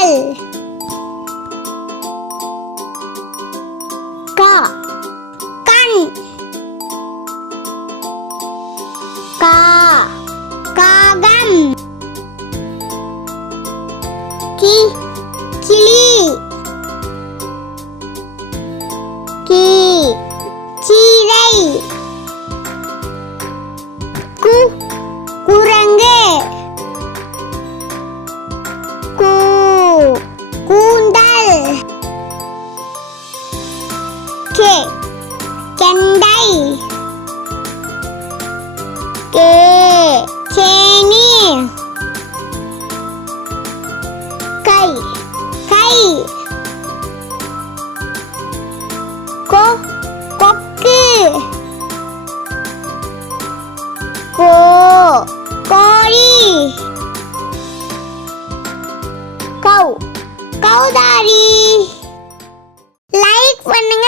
கூந்தல். கா கண். கா காகம். கி கிளி. கி கீரை. கு குரங்கு. கூ கூந்தல். கே கெண்டை. கே கேணி. கை கை. கோ கொக்கு. கோ கோழி. கௌ கௌதாரி. லைக் பண்ணுங்க.